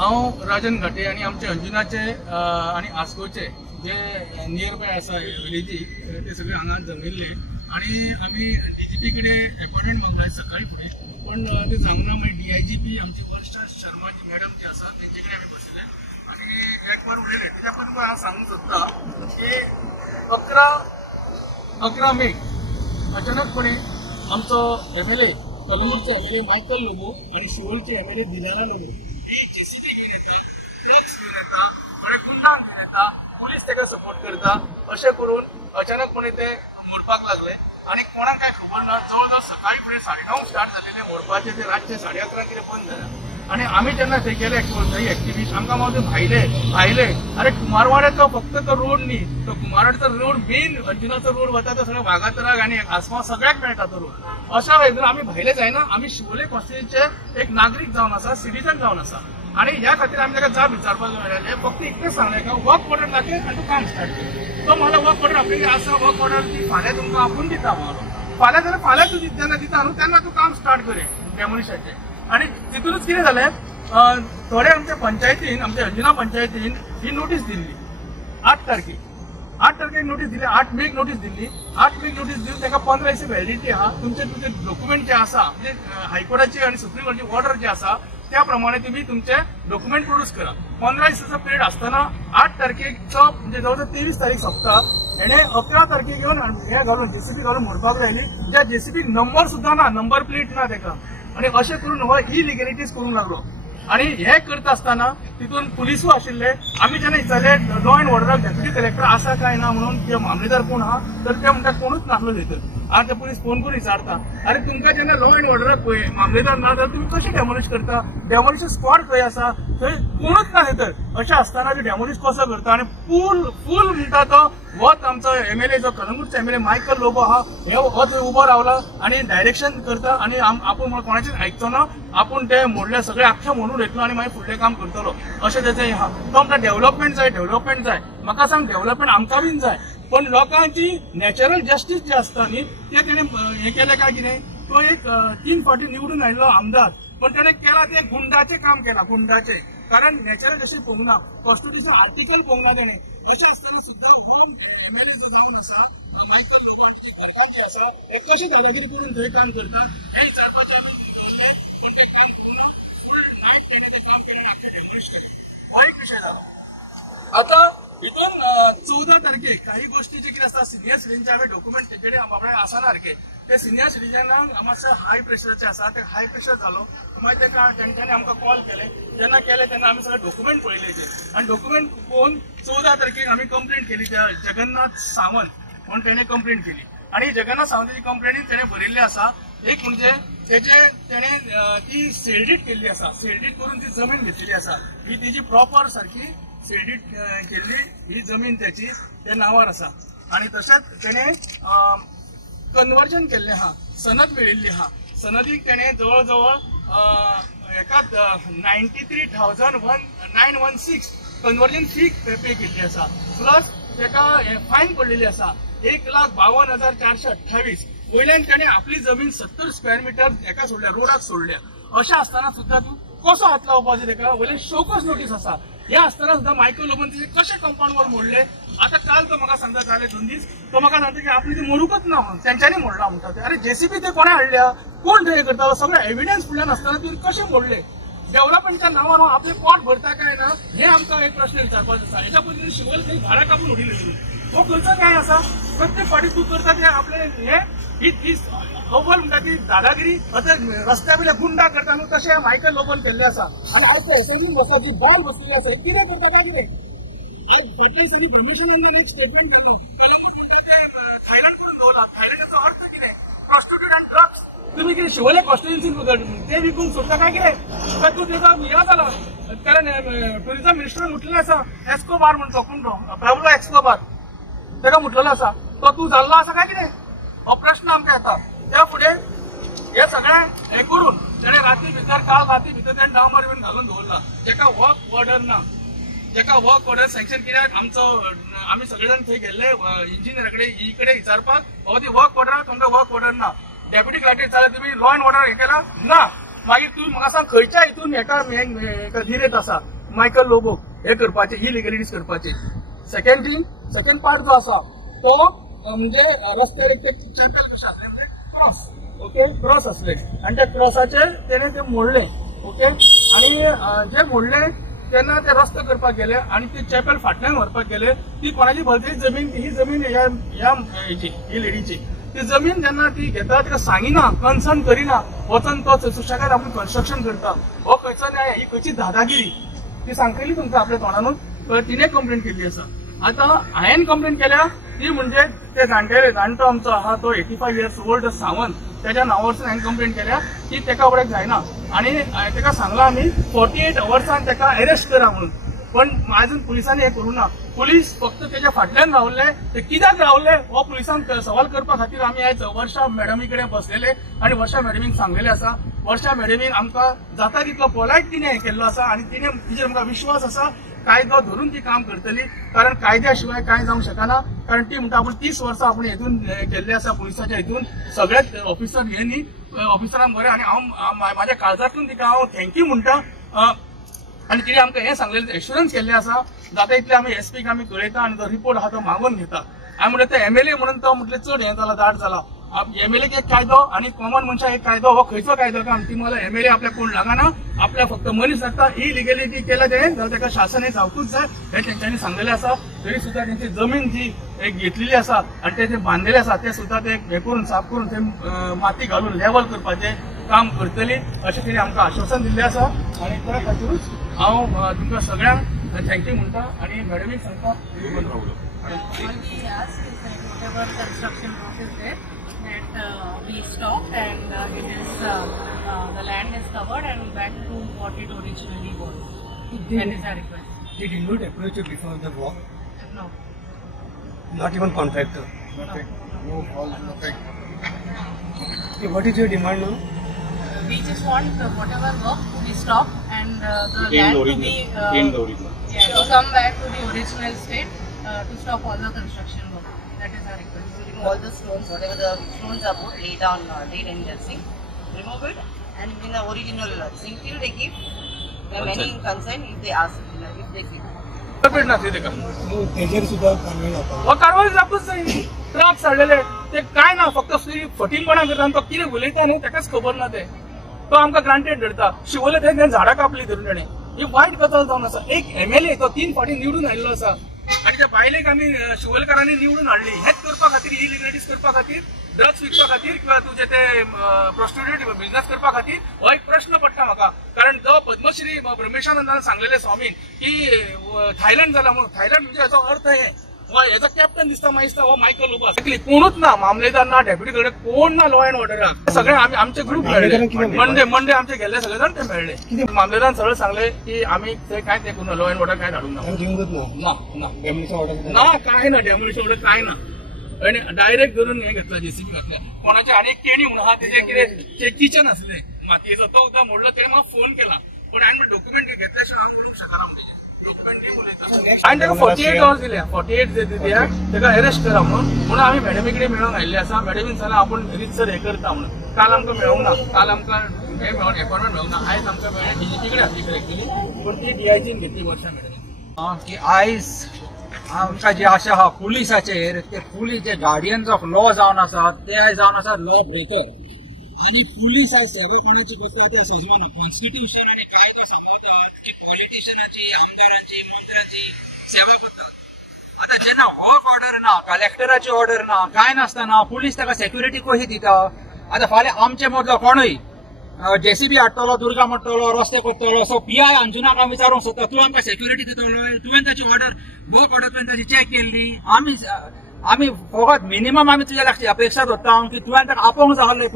हांव राजन घाटे आणि आमचे अंजुनाचे आणि आस्कोचे जे नियर बाय आसा विलेजी ते सगळे हांगा जमिल्ले आणि आम्ही डीजीपी कडेन अपॉइंटमेंट मागलाय सकाळी फुडें पण ते सांगना मागीर डीआयजीपी आमची वर्षा शर्मा जी मॅडम जी आसा तेंचे कडेन आमी बसले आणि एक बार उलयले तेच्या पयलीं हांव सांगूंक सोदता की 11 मे अचानकपणे आमचो एमएलए कलंगूटचे एमएलए मायकल लोबो आणि शिवोलचे एमएलए दिलारा लोबो ही जेसीबी घेऊन येता, ट्रक्स घेऊन येता, थोडे गुंडांक घेऊन येता, पोलीस तेका सपोर्ट करता अशें करून अचानकपणे ते मोडपाक लागले आणि कोणाक काय खबर ना जवळजवळ सकाळी फुडें 9:30 स्टार्ट जाल्ले मोडपाचे ते रातचे 11:30 कितें बंद जाला आणि आम्ही जेन्ना थंय गेले थंय एक्टिविस्ट आमकां मागीर भायले अरे कुमारवाड्याचो फक्त तो रोड न्ही तो कुमारवाड्याचो रोड मेन अंजुनाचो रोड वता तो सगळ्या वागातराक आणि आसमाव सगळ्याक मेळटा तो रोड अशा वेळेर आमी भायले जायना आमी शिवोले कॉन्स्टिट्युएन्सीचे एक नागरीक जावन आसा सिटीजन जावन आसा आणि ह्या खातीर आमी ताका जाप विचारपाक मेळ्ळे फक्त इतकें सांगलें का वर्क ऑर्डर दाखय आनी तूं काम स्टार्ट कर तो म्हणलो वर्क ऑर्डर आपली आसा वर्क ऑर्डर ती फाल्यां तुमकां आपूण दिता म्हणलो फाल्यां जाल्यार फाल्यां तूं जेन्ना दिता न्हू तेन्ना तूं काम स्टार्ट करे डेमोलिशाचें आणि तितूनच कितें जालें थोडे आमच्या पंचायतीन आमच्या अंजुना पंचायतीन ही नोटीस दिल्ली 8 तारखेक नोटीस दिली 8 make notice Delhi 8 make notice दिवन ताका 15 दिस व्हॅलिडिटी आहा तुमचे डॉक्युमेंट जे आसा म्हणजे हायकोर्टाची आणि सुप्रीम कोर्टाची ऑर्डर जे आसा त्या प्रमाणे तुम्ही तुमचे डॉक्युमेंट प्रोड्यूस करा 15 दिसाचो पिरियड असताना 8 तारखेचो म्हणजे जवळजवळ 23 तारीख सोंपता हेणे 11 तारखेक येवन हे घालून जेसीबी घालून मोडपाक लायली ज्या जेसीबी नंबर सुद्धा ना नंबर प्लेट ना ताका आणि अशें करून हो इलिगॅलिटीज करूंक लागलो आणि हे करता असताना तितून पुलिसू आशिल्ले आमी जेन्ना विचारले लॉ अँड ऑर्डराक डेप्युटी कलेक्टर आसा काय ना म्हणून किंवा मामलेदार कोण आहा तर ते म्हणटात कोणूच नासलो थंयसर आणि ते पुलीस फोन करून विचारता अरे तुमकां जेन्ना लॉ अँड ऑर्डराक पळय मामलेदार ना जाल्यार तुमी कशें डेमोलिश करता डेमोलिशन स्पॉट खंय आसा थंय कोणूच ना थंयसर अशें आसतना ते डेमोलिश कसो करता आणि फूल म्हणटा तो होच आमचो एमएलए जो कलंगूटचो एमएलए मायकल लोबो आहा हो थंय उबो रावला आणि डायरेक्शन करता आणि आपूण कोणाचेच आयकचो ना आपूण ते मोडले सगळे आख्खे मोडून येतलो आणि मागीर फुडलें काम करतलो अशें तेचें आहा तो आमकां डेव्हलपमेंट जाय म्हाका सांग डेव्हलपमेंट आमकां बीन जाय पण लोकांची नॅचरल जस्टीस जे असता न्ही ते तेणें हें केलें काय कितें तो एक 3 फावटी निवडून आयिल्लो आमदार पण तेणें केला ते गुंडाचें काम केलां गुंडाचें कारण नॅचरल जस्टीस पळोवंक ना कॉन्स्टिट्युशन आर्टिकल पळोवंक ना तेणें तशें आसतना सुद्दां एमएलए जो जावन आसा मायकल लोबांची सरकार जी आसा हे कशें दादागिरी करून थंय काम करता हे विचारपाचें आमी पण तें काम करूं ना फूल नायट तेणें तें काम केलें आख्खें डेमोलिश केलें हो एक विशय जालो आतां हितून 14 तारखेक काही गोष्टी जे कितें आसता सिनियर सिटीजनचे आमी डॉक्युमेंट तेचे कडेन आसना सारखे ते सिनियर सिटीजनांक मातशे हाय प्रेशराचे आसा ते हाय प्रेशर जालो मागीर तेका तेंच्यांनी आमकां कॉल केले तेन्ना आमी सगळे डॉक्युमेंट पळयले आनी डॉक्युमेंट पळोवन 14 तारखेक आमी कंप्लेंट केली त्या जगन्नाथ सावंत म्हणून तेणें कंप्लेंट केली आणि जगन्नाथ सावंताची कंप्लेंटीन तेणें बरयल्लें आसा एक म्हणजे तेणें ती सेलडीट केल्ली आसा सेलडीट करून ती जमीन घेतलेली आसा ही तेजी प्रॉपर सारकी सेलडीट केल्ली ही जमीन त्याची त्या नावार आसा आणि तशेंच तेणें कन्वर्जन केल्लें आहा सनद मेळिल्ली आहा सनदीक तेणें जवळ एका 93,916 कन्वर्जन फी पे केल्ली आसा प्लस तेका फायन पडलेली आसा 1,52,428 वयल्यान तेणें आपली जमीन 70 स्क्वेअर मीटर एका सोडल्या रोडाक सोडल्या अशें आसतना सुद्दां तूं कसो हात लावपाचो तेका वयल्यान शोकस नोटीस आसा हे असताना सुद्धा मायकल लोबन तिचे कसे कंपाऊंड वॉल मोडले आता काल तो म्हाका सांगता जाले 2 दीस तो म्हाका सांगता की आपली ती मोडूकच ना म्हणून तेंच्यांनी मोडला म्हणटा ते अरे जेसीबी ते कोणे हाडल्या कोण थंय करता सगळे एव्हिडन्स फुडल्यान आसतना ती कशे मोडले डेव्हलपमेंटच्या नावार आपले पोट भरता काय ना हे आमकां एक प्रश्न विचारपाचो आसा हेच्या पयलीं शिवोल थंय भाड्या कापून उडिल्ली तो खंयचो काय आसा प्रत्येक फावटी तूं करता ते आपले हे ही अव्वल म्हणटा ती दादागिरी रस्त्या वयल्या गुंडा करता न्हू तशें मायकल लोबन केल्लें आसा आनी आज एसएसबी आसा जी बॉल बसलेली आसा कितें करता काय कितें फाटीं सगळी परमिशन एक स्टेटमेंट थायलंडाचो अर्थ कितें प्रॉस्टिट्यूट आनी ड्रग्स तुम्ही कितें शिवोले कॉन्स्टिट्युएन्सीन ते विकूंक सोदता काय कितें काय तूं तेका हे जाला कारण टुरिझम मिनिस्टर म्हटलेलें आसा एस्कोबार म्हणून तो कोण तो पाब्लो एस्कोबार तेका म्हटलेलो आसा तो तूं जाल्लो आसा काय कितें हो प्रश्न आमकां येता त्या फुडें हे सगळें हें करून तेणें काल राती भितर तेणें डांबर बीन घालून दवरला जेका वर्क ऑर्डर ना जेका वर्क ऑर्डर सँक्शन कित्याक आमी सगळे जाण थंय गेल्ले इंजिनियरा कडेन विचारपाक हो ती वर्क ऑर्डर तुमकां वर्क ऑर्डर ना डेप्युटी कलेक्टर जाल्यार तुमी लॉ अँड ऑर्डर हे केला ना मागीर तुम्ही म्हाका सांग खंयच्या हितून एका धीरेत आसा मायकल लोबो हे करपाचे इलिगलिटीज करपाचे. सेकंड पार्ट जो आसा तो म्हणजे रस्त्यार एक चॅपल कशें आसलें म्हणजे क्रॉस. ओके, क्रॉस असले आणि त्या क्रॉसाचेर तेणे ते मोडले. ओके, आणि जे मोडले तेन्ना ते रस्तो करपाक गेले आणि ती चॅपल फाटल्यान व्हरपाक गेले. ती कोणाची भलती जमीन, ही जमीन ही लेडीची ती जमीन जेन्ना ती घेता तिका सांगिना, कन्सर्न करिना, वचून तो सुशेगाद आपण कन्स्ट्रक्शन करता. हो खंयचो न्याय, ही खंयची दादागिरी ती सांगतली तुमकां आपल्या तोंडानूच. तिने कंप्लेंट केल्ली आसा. आता हांवें कंप्लेंट केल्या ती म्हणजे ते जाणटो आमचो आहा तो 85 years old सावंत, त्याच्या नावावरसून हांवें कंप्लेंट केल्या की तेका वडक जायना आणि तेका सांगला आमी 48 hours तेका अरेस्ट करा म्हणून. पण अजून पुलिसांनी हे करू ना. पुलीस फक्त त्याच्या फाटल्यान रावले. ते कित्याक रावले हो पुलिसांक सवाल करपा खातीर आमी आयज वर्षा मॅडमी कडेन बसलेले आणि वर्षा मॅडमीक सांगलेले आसा. वर्षा मॅडमीन आमकां जाता तितलो पोलायट तिने हे केल्लो आसा आणि तिचेर आमकां विश्वास आसा कायदो धरून ती काम करतली. कारण कायद्या शिवाय काय जावंक शकना. कारण ती म्हणटा आपण 30 वर्सां आपण हेतून केल्ली आसा पुलिसाच्या हितून. सगळेच ऑफिसर हे न्ही, ऑफिसरांक बरें आणि हांव म्हाज्या काळजांतून तिका हांव थँक्यू म्हणटा. आणि तिने आमकां हे सांगलेले एश्युरन्स केल्ले आसा जाता इतले आमी एसपीक आमी कळयता आणि तो रिपोर्ट आहा तो मागून घेता. हांवें म्हणलें ते MLA म्हणून तो म्हटलें चड हें जाला, दाट जाला. MLAक एक कायदो आणि कॉमन मनशाक एक कायदो. हो खंयचो कायदो काम ती मला MLA आपल्या कोण लागना, आपल्या फक्त मनीस लागता. इलिगलिटी केल्या ते जाल्यार ताका शासन हे जावकूच जाय हे तेंच्यांनी सांगलेलें आसा. तरी सुद्दां तेंची जमीन जी एक घेतलेली आसा आणि ते बांदलेले आसा ते सुद्दां ते हे करून साफ करून ते माती घालून लेवल करपाचे काम करतली अशें तिणे आमकां आश्वासन दिल्लें आसा. आणि त्या खातीरूच हांव तुमकां सगळ्यांक थँक्यू म्हणटा आणि मॅडमीक सांगता रावलो. We stopped and it is the land is covered and back to what it originally was. That is our request. They did not approach you before the walk? No. Not even contractor? Nothing. No calls, nothing. Okay, what is your demand now? We just want whatever work to be stopped and the land to be to come back to the original state to stop all the construction work. That is our request. All the stones, whatever the stones are put, laid in the sink, remove it, and in the original sink till they give the many consent if they ask, if they give. त्याच्यावर सुद्धा कारवाई जाता. कारवाई जापूच जाय. Truck साडलेले ते काय ना, फक्त फटींगपणा करता. तो कितें उलयता न्ही ताकाच खबर ना. ते तो आमकां ग्रांटेड धरता. शिवोले ते झाडां कापली धरून ताणें. ही वायट गजाल जावन आसा. एक MLA तो 3 फावटी निवडून आयिल्लो आसा आणि त्या बायलेक आमी शिवोलकारांनी निवडून हाडली हेच करपा खातीर, इलिगलिटीज करपा खातीर, ड्रग्स विकपा खातीर किंवा तुझे ते प्रॉस्टिट्यूट बिझनेस करपा खातीर. हो एक प्रश्न पडटा म्हाका. कारण जो पद्मश्री ब्रह्मेशानंदान सांगलेले स्वामीन की थायलंड जाला म्हणून. थायलंड म्हणजे हाचो अर्थ हे हेजो कॅप्टन दिसता माहिती हो मायकल लोबो. कोणूच ना, मामलेदार ना, डेप्युटी कलेक्टर कोण ना, लॉ अँड ऑर्डराक सगळे आमचे ग्रुप मेळ्ळे. मंडे आमचे गेल्ले सगळे जाण ते मेळ्ळे. मामलेदारान सरळ सांगले की आम्ही ते काय ते करून लॉ अँड ऑर्डर काय धाडूंक ना, काय ना, डेमोलिशन ऑर्डर काय ना. आणि डायरेक्ट धरून हे घेतला, JCB घातल्या. कोणाचे आणि केणी म्हणून हा तेजे कितें किचन असले मातयेचो तो उद्या मोडलो. तेणे म्हाका फोन केला पण हांवें डॉक्युमेंट घेतल्याशिवाय हांव म्हणूंक शकना म्हणजे. आणि ताका 48 hours दिल्या. 48 दिल्या ताका अरेस्ट करा म्हणून आम्ही मॅडमी कडेन मेळोंक आयिल्ले आसा. मॅडमीन सांगलें आपूण रितसर हे करता म्हणून. काल आमकां मेळोंक ना, काल आमकां हे मेळोन अपॉइंटमेंट मेळोंक ना. आयज आमकां मेळ्ळें DGP कडेन आसली एक्चुअली, पण ती DIGन घेतली वर्षा मॅडमीन. की आयज आमकां जे आशा आहा पुलिसाचेर, ते पुलीस जे गार्डियन्स ऑफ लॉ जावन आसात ते आयज जावन आसात लॉ ब्रेकर. आणि पुलीस आयज सेवा कोणाची करता ते समजना. कॉन्स्टिट्यूशन आणि कायदो सांबाळतात, जी पॉलिटिशियनाची, आमदारांची, मंत्र्यांची सेवा करतात. आता जेन्ना वर्क ऑर्डर ना, कलेक्टराची ऑर्डर ना, काय नासतना पुलीस ताका सेक्युरिटी कशी दिता. आता फाल्यां आमचे मदलो कोणूय JCB हाडटलो, दुर्गा मारतलो, रस्ते करतलो, सो PI अंजुनाक हांव विचारूंक सोदता तूं आमकां सेक्युरिटी दितलो? तुवें ताची ऑर्डर वर्क ऑर्डर तुवें ताची चॅक केल्ली? आमी फकत मिनिमम आमी तुज्या लागची अपेक्षा दवरता की तुवें ताका आपोवंक जाय आसलें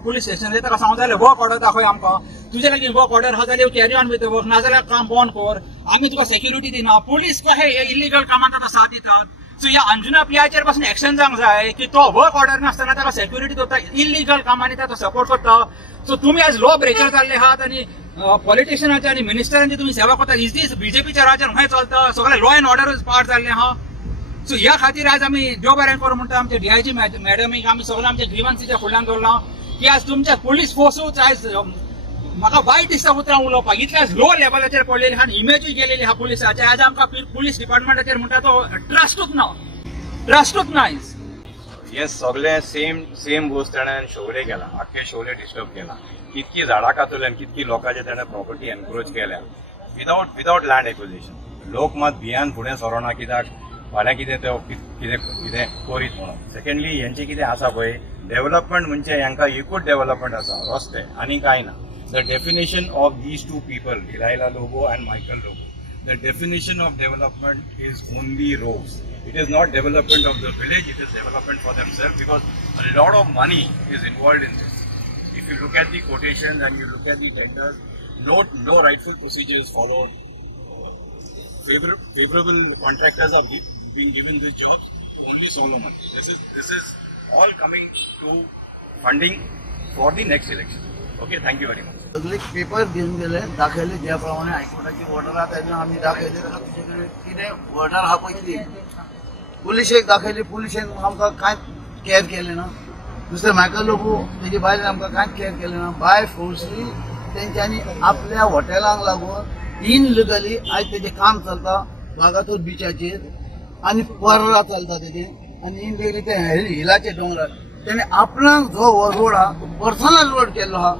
पुलीस स्टेशन. ताका सांगूंक जाय वर्क ऑर्डर दाखय आमकां. तुजे लागीं वर्क ऑर्डर आहा जाल्यार कॅरी ऑन विथ वर्क, नाजाल्यार काम बंद कर. आमी तुका सेक्युरिटी दिना. पुलीस कशे इलिगल कामांत आतां साथ दितात. सो ह्या अंजुना PIचेर पासून एक्शन जावंक जाय की तो वर्क ऑर्डर नासतना ताका सेक्युरिटी दवरता, इलिगल कामांनी ताका सपोर्ट करता. सो तुमी आयज लॉ ब्रेकर जाल्ले आहात आणि पॉलिटिशियनाचे आणि मिनिस्टरांची तुम्ही सेवा करता. इज दीस BJPच्या राज्यान खंय चलता? सगळे लॉ अँड ऑर्डर पार्ट जाल्ले आहा. सो ह्या खातीर आज आमी देव बरें करूं म्हणटा आमचे DIG मॅडमीक आमी सगळे आमच्या ग्रीवन्सीच्या फुडल्यान दवरला की आज तुमच्या पुलीस फोर्सूच आयज म्हाका वायट दिसता उतरां उलोवपाक इतल्या लो लेवलाचेर पडलेली आनी इमेजूय गेलेली आहा पुलिसाचे. आज आमकां पुलीस डिपार्टमेंटाचेर म्हणटा तो ट्रस्टूच ना. हे सगळे सेम गोष्ट ताणें शोले केला, आख्खे शोले डिस्टर्ब केला. कितकी झाडां कातल्या आनी कितकी लोकांचे ताणें प्रॉपर्टी एनक्रोच केल्या विदाउट लँड एक्विजिशन. लोक मात भियान फुडें सरोना कित्याक फाल्यां कितें करीत म्हणून. सेकंडली हेंचे कितें आसा पळय डेव्हलपमेंट म्हणजे हांकां एकूच डेव्हलपमेंट आसा रस्ते आनी कांय ना. The definition of these two people Delilah Lobo and Michael Lobo, the definition of development is only roads. It is not development of the village, it is development for themselves because a lot of money is involved in this. If you look at the quotations and you look at the tenders, no rightful procedure is followed. Favorable contractors are being given these jobs, only solo money. This is all coming to funding for the next election. Okay, thank you very much. सगळे paper घेऊन गेले, दाखयले ज्या प्रमाणे हायकोर्टाची order आहा तेन्ना आमी दाखयले तुजे कडेन कितें ऑर्डर आहा पळय ती पुलिशेक दाखयली. पुलिशेन आमकां कांयच केअर केलें ना. दुसरे मायकल लोबो तेजे भायल्यान आमकां कांयच केअर केलें ना. बाय फोर्सली तेंच्यांनी आपल्या हॉटेलांक लागून इनलिगली आयज तेजें काम चलता वागातोर बिचाचेर आनी पर्रा चलता तेजें आनी इनलिगली ते हिलाचे दोंगरार तेणे आपणाक जो रोड आहा तो पर्सनल रोड केल्लो आहा.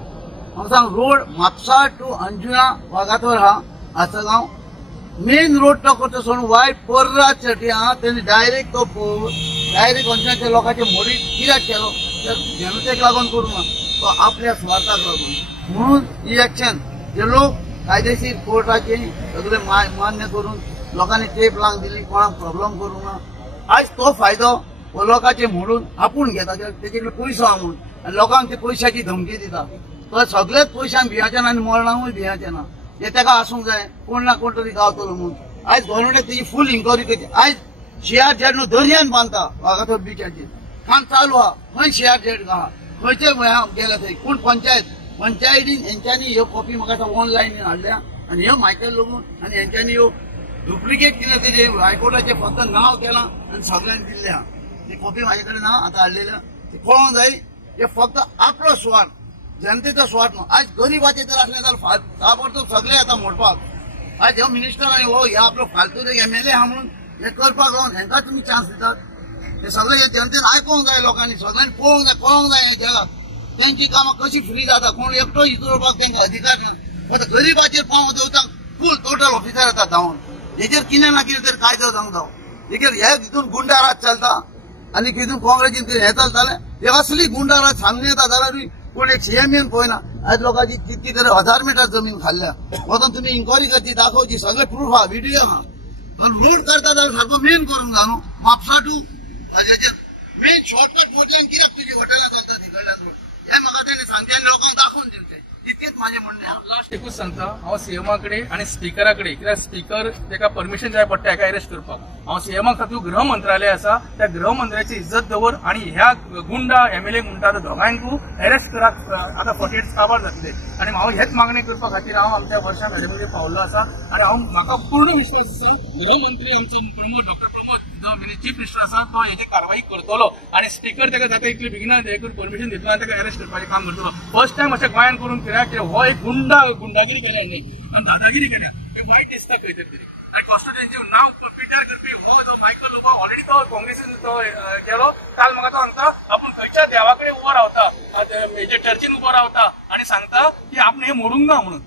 हांव सांग रोड म्हापसा टू अंजुना वागातोर आहा आसगांव मेन रोड तो करता सोडून वायट पर्रा चटी आहा तेणी डायरेक्ट अंजुनाच्या लोकांचे मोडी कित्याक केलो तर जनतेक लागून करूं ना, तो आपल्या स्वार्थाक लागून. म्हणून इलेक्शन जे लोक कायदेशीर कोर्टाचे सगळे मान्य करून लोकांनी टेप लावंक दिली, कोणाक प्रॉब्लेम करूं ना. आज तो फायदो लोकांचे मोडून आपूण घेता तेजे कडेन पयसो आहा म्हणून आनी लोकांक ते पयशाची धमकी दिता. तो सगळेच पयशांक भियाचे ना आनी मरणांकूय भियाचे ना. हे तेका आसूंक जाय कोण ना कोण तरी गावतलो म्हणून. आयज गव्हर्नमेंटान तेजी फूल इन्क्वायरी करची. आयज शेआर जेड न्हू दर्यान बांदता वागातोर बिचाचेर काम चालू आहा. खंय शेआर जेड आहा खंयचे गेल्या थंय कोण पंचायतीन हेंच्यांनी ह्यो कॉपी म्हाका ऑनलायन हाडल्या आनी ह्यो मायकल लोबो आनी हेंच्यांनी ह्यो डुप्लिकेट कितें तेजे हायकोर्टाचें फक्त नांव केलां आनी सगळ्यांक दिल्लें आहा. ती कॉपी म्हाजे कडेन ना आतां हाडलेल्या. ती पळोवंक जाय. हे फक्त आपलो स्वार्थ जनतेचो स्वार्थ न्हू. आज गरीबाचे जर असले जाल्यार ताबडतोब सगळे येता मोडपाक. आज ह्यो मिनिस्टर आनी हो हे आपलो फालतू एमएलए आहा म्हणून हे करपाक लागून हेंकां तुमी चान्स दितात. हे सगळे हे जनतेन आयकोंक जाय. लोकांनी सगळ्यांनी पळोवंक जाय कळोवंक जाय हे जगाक तेंची कामां कशी फ्री जाता. कोण एकटो इतरवपाक तेंकां अधिकार ना. फक्त गरीबाचेर पांव देवता फूल टोटल ऑफिसर येतात धांवन. हेचेर कितें ना कितें तरी कायदो जावंक जावो. हेचेर हे हितून गुंडाराज चलता आनी हितून काँग्रेसीन हे चलताले. हे असली गुंडाराज सांगून येता जाल्यार कोण एक सीएमएन पळयना. आज लोकांची कितकी तरी 1000 मिटर जमीन खाल्ल्या. वचून तुमी इन्क्वायरी करची दाखोवची सगळे प्रूफ आहा व्हिडिओ आहा. पण रोड करता जाल्यार सारको मेन करूंक जाय न्हू. म्हापसा टू हाजेचेर मेन शॉर्टकट मोडल्यान कित्याक तुजी हॉटेलां चलता तिकडल्यान रोड हे म्हाका तेणी सांगचे आनी लोकांक दाखोवन दिवचे. इतकेच माझे म्हणणे आहा. लास्ट एकूच सांगता हांव सीएमा कडेन आनी स्पिकरा कडेन कित्याक स्पीकर तेका परमिशन जाय पडटा हेका अरेस्ट करपाक. हांव सीएमाक खातीर गृह मंत्रालय आसा त्या गृह मंत्र्याची इज्जत दवर आनी ह्या गुंडा एमएलए म्हणटा त्या दोगांयकू अरेस्ट कराक आतां 48 काबार जातले. आनी हांव हेच मागणी करपा खातीर हांव आमच्या वर्षां मेळाव्याचेर पावल्लो आसा. आनी म्हाका पूर्ण विश्वास आसा गृहमंत्री आमचे डॉक्टर प्रमोद चीफ मिनिस्टर आसा तो हेची कारवाई करतलो आनी स्पीकर तेका जाता इतले बेगिना हे करून परमिशन दितलो आनी तेका अरेस्ट करपाचें काम करतलो. फर्स्ट टायम अशें गोंयान करून कित्याक हो एक गुंडागिरी केल्या न्ही दादागिरी केल्या हे वायट दिसता खंय तरी. आनी कॉन्स्टिट्युएन्सी नांव पिड्ड्यार करपी हो जो मायकल लोबो ऑलरेडी तो काँग्रेसीन तो गेलो. काल म्हाका तो सांगता आपूण खंयच्या देवा कडेन उबो रावता हेजे चर्चीन उबो रावता आनी सांगता की आपण हे मोडूंक ना म्हणून.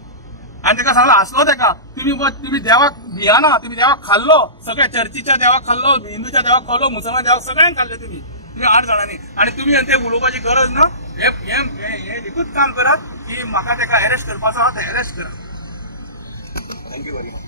आनी तेका सांगलो हांसलो तेका तुम्ही देवाक भियाना तुम्ही देवाक खाल्लो सगळ्या चर्चीच्या देवाक खाल्लो हिंदूच्या देवाक खाल्लो मुसलमान देवाक सगळ्यांक खाल्ले तुम्ही 8 जाणांनी आनी तुम्ही ते उलोवपाची गरज ना. हे एकूच काम करात की म्हाका तेका अरेस्ट करपाचो आहा ते अरेस्ट करा. Thank you very much.